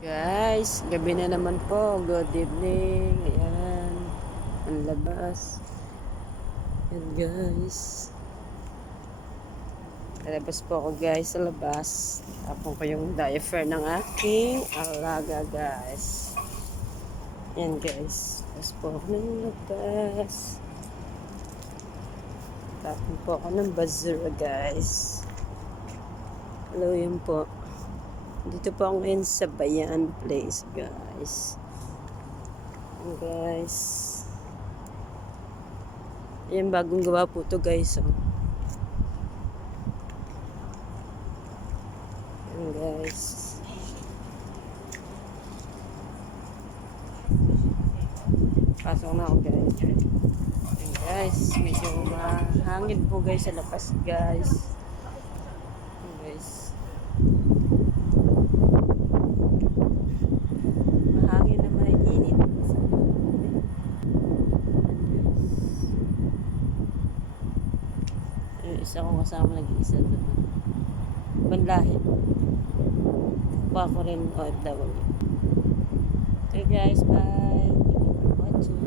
Guys, gabi na naman po. Good evening. Ayan. Ang labas. Ayan guys. Lalabas po ako guys sa labas. Tapon ko yung diaper ng aking alaga guys. Ayan guys. Tapos po ako ng labas. Tapon po ako ng basura guys. Hello yun po. Dito po ako ngayon sa Bayan Place, guys. Guys. Ayan, bagong gawa po to guys. Oh. Ayan, guys. Pasok na ako, guys. Ayan, guys. Medyo mahangin po, guys, sa labas, guys. Ayan, guys. Mahangin na mainit. Yung isa kong kasama nag-iisa doon. Banlahi. Pa ako rin OFW. Okay guys, bye. Thank you for watching.